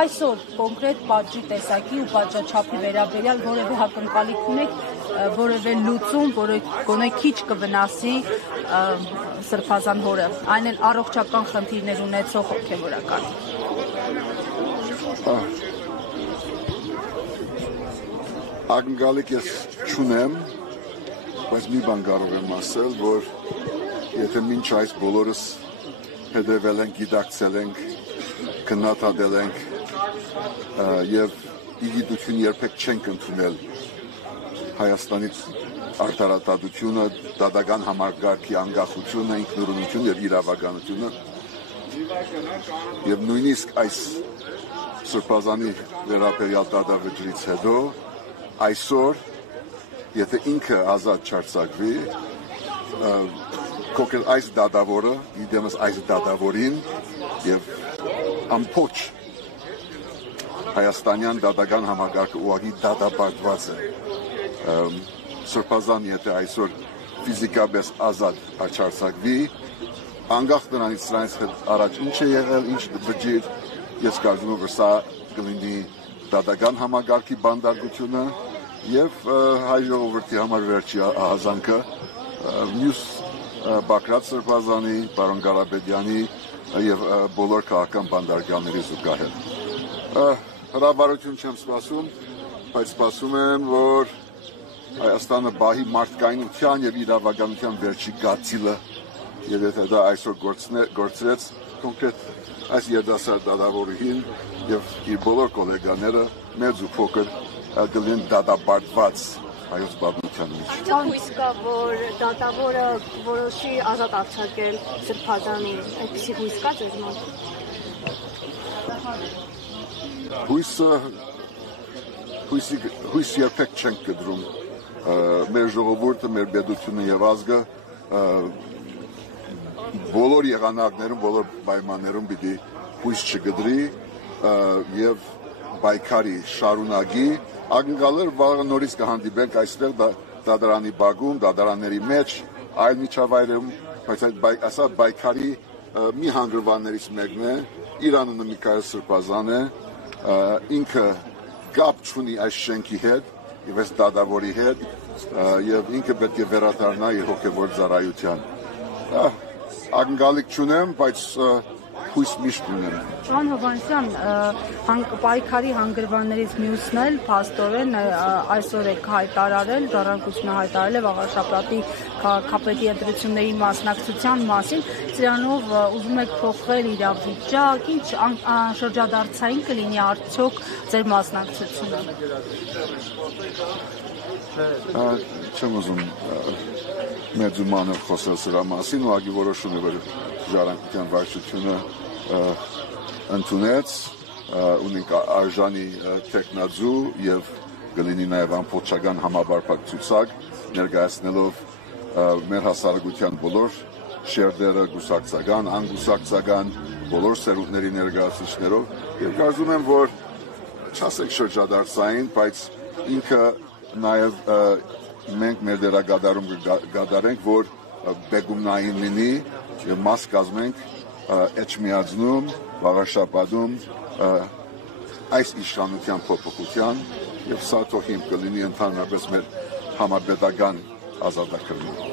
Այսօր կոնկրետ պատժի տեսակի ու պատժաչափի վերաբերյալ որևէ հակընկալիք ունեք, որևէ լուծում, որը գոնե քիչ կվնասի սրբազան հորը, այն էլ առողջական խնդիրներ ունեցող հոգևորական։ Ակնկալիք ես չունեմ, բայց մի բան կարող եմ ասել, որ եթե մինչ այս բոլորս հետևել ենք, գիտակցել ենք, քննադատել ենք եւ իգիտություն երբեք չենք ընդունել Հայաստանից արտարադատությունը, դատական համակարգի անկախությունը, ինքնուրույնությունը եւ իրավականությունը եւ նույնիսկ այս սրբազանի վերաբերյալ դատավճռից հետո այսօր եթե ինքը ազատ չարձակվի կոկել այս դատավորը իդեմս այս դատավորին եւ ամբողջ հայաստանյան դատական համակարգը ուղղակի դատապարտված է սրբազան եթե այսօր ֆիզիկապես ազատ չարձակվի անկախ նրանից առաջ ինչ է եղել ինչ բջիջ ես կարծում եմ որ սա կլինի դատական համակարգի բանդարգությունը եւ հայ ժողովրդի համար վերջի ահազանգը մյուս Բաքրատ Սրբազանի, պարոն Ղարաբեդյանի եւ բոլոր քաղաքական բանդարգալների զուգահեռ։ Հրավառություն չեմ սպասում, բայց սպասում եմ, որ Հայաստանը բահի մարդկայնության եւ իրավականության վերջի գացիլը եւ եթե դա այսօր գործրեց կոնկրետ այս երդասարդ դատավորին եւ իր բոլոր գոլեգաները մեծ ու փոքր գլին դատապարտված հայոց պատմության մեջ։ Հույս կա, որ դատավորը որոշի ազատ արձակել Սրբազանին, այդպիսի հույս կա ձեր մոտ։ Հույս երբեք չենք կդրում։ Մեր ժողովուրդը, մեր պետությունը եւ ազգը բոլոր եղանակներում, բոլոր պայմաններում պիտի հույս չգդրի եւ պայքարի շարունակի ակնկալեր վաղը նորից կհանդիպենք այստեղ դատարանի բակում, դատարանների մեջ, այլ միջավայրում, բայց այդ պայքարի մի հանգրվաններից մեկն է, իր անունը Միքայել Սրբազան է, ինքը կապ չունի այս շենքի հետ եւ այս դատավորի հետ եւ ինքը պետք է վերադառնա իր հոգեվոր ծառայության։ Ակնկալիք չունեմ, բայց հույս միշտ ունեմ։ Պարոն Հովհաննիսյան, պայքարի հանգրվաններից մյուսն էլ փաստորեն այսօր եք հայտարարել, ժառանգությունը հայտարարել է Վաղարշապատի քաղաքապետի ընտրությունների մասնակցության մասին, սրանով ուզում եք փոխել իրավիճակ, ինչ շրջադարձային կլինի արդյոք ձեր մասնակցությունը։ Չեմ ուզում մեծ ու մանր խոսել սրա մասին, ուղղակի որոշում է որ ժառանգության վարչությունը ընդունեց, ունենք արժանի տեխնաձու եւ կլինի նաեւ ամբողջական համապարփակ ցուցակ ներկայացնելով մեր հասարակության բոլոր շերտերը գուսակցական, անգուսակցական բոլոր սերունդների ներկայացուցիչներով եւ կարծում եմ որ չասեք շրջադարձային, բայց ինքը նաեւ մենք մեր դերակատարում կգադարենք որ բեգումնային լինի եւ մաս կազմենք Էջմիածնում, Վաղարշապատում այս իշխանության փոփոխության եւ սա թող հիմք կլինի ընդհանրապես մեր համապետական ազատագրման։